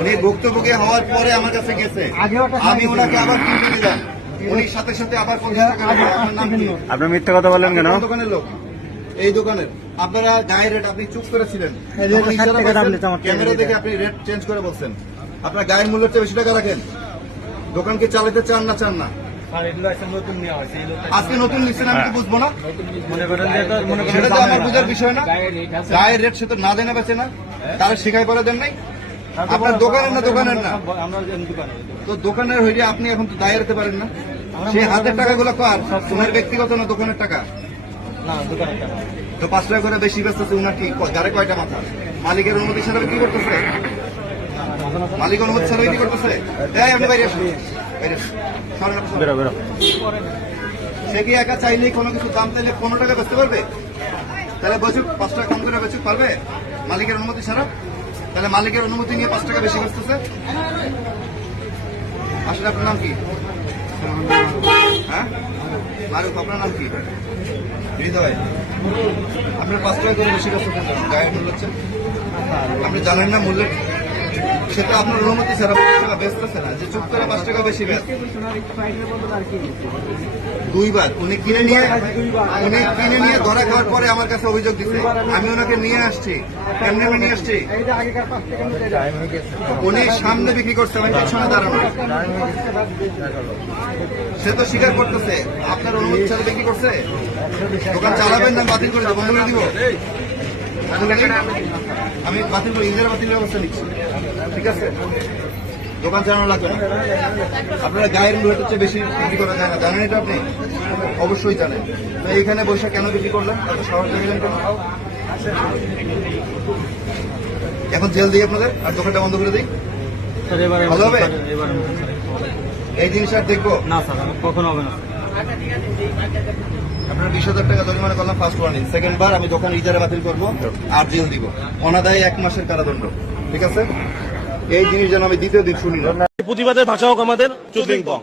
উনি ভুক্তভোগী হওয়ার পরে আমার কাছে গেছে, আমি ওনাকে আবার কিনতে দিলাম, উনি সাথে সাথে আবার 50 টাকা নিলেন। আপনার নাম কি? আপনি মিথ্যা কথা বলেন কেন? দোকানের লোক, এই দোকানের। আপনারা গায়ে রেট আপনি চুপ করেছিলেন, ক্যামেরা দেখে আপনি রেট চেঞ্জ করে বলছেন। আপনার গায়ের মূল্যের চেয়ে বেশি টাকা রাখেন। দোকানকে চালাতে চান না চান না? আজকে নতুন নিচ্ছেন, আমি তো বুঝবো না, সেটা তো আমার বুঝার বিষয় না। গায়ের রেট সে তো না দেনা বেচে না, তারা শিখাই পরে দেন নাই। আপনার দোকানের না দোকানের না, তো দোকানের হইলে আপনি এখন তো দায় রাখতে পারেন না। সেই হাতের টাকাগুলো কার? তোমার ব্যক্তিগত না দোকানের টাকা? তো 5 টাকা করে বেশি বেচতেছে উনার কি গাড়ি কয়টা মাথা? মালিকের অনুমতি ছাড়া কি করতেছে? মালিক অনুমতি ছাড়া কি করতেছে? আপনি বাইরে আসুন, বাইরে আসুন। সে কি একা চাইলেই কোনো কিছু দাম চাইলে 15 টাকা বেচতে পারবে? তাহলে বছর 5 টাকা কম করে বেচুক পারবে মালিকের অনুমতি ছাড়া? তাহলে মালিকের অনুমতি নিয়ে 5 টাকা বেশি বেচতেছে। আসলে আপনার নাম কি? হ্যাঁ মারুফ, আপনার নাম কি? হৃদয়। আপনার 5 টাকা করে বেশি বেচতেছেন, গায়ের মূল্য হচ্ছে আপনি জানেন না মূল্যের, সেটা আপনার অনুমতি ছাড়া বেচতেছে না, যে চুপ করে 5 টাকা বেশি বেচ। 2 বার উনি কিনে নিয়ে ধরা খাওয়ার পরে আমার কাছে অভিযোগ দিচ্ছে, আমি ওনাকে নিয়ে আসছি। কেমনি আমি নিয়ে আসছি? উনি সামনে বিক্রি করছে, আমি পেছনে দাঁড়ানো। সে তো স্বীকার করতেছে আপনার অনুমতি ছাড়া বিক্রি করছে। দোকান চালাবেন না বাতিল করে দেবো, বন্ধ করে দিব। আমি বাতিল করে ইন্দিরা বাতিল ব্যবস্থা নিচ্ছি, ঠিক আছে? দোকান চালানো লাগবে না। আপনারা গায়ের মূল্যের চেয়ে বেশি বিক্রি করা যায় না, জানেন এটা? আপনি অবশ্যই জানেন। তো এইখানে বসে কেন বিক্রি করলেন? এত শহর দেখলেন কেন? এখন জেল দিই আপনাদের, আর দোকানটা বন্ধ করে দিই, ভালো হবে? এই জিনিস আর দেখবো না স্যার, কখনো হবে না। আপনার 20,000 টাকা জরিমানা করলাম ফার্স্ট ওয়ার্নিং, সেকেন্ড বার আমি দোকান ইজারা বাতিল করবো আর জেল দিব, অনাদায়ী 1 মাসের কারাদণ্ড, ঠিক আছে? এই জিনিস যেন আমি দ্বিতীয় দিন শুনি না। প্রতিবাদের ভাষা হোক আমাদের চুদলিং পং।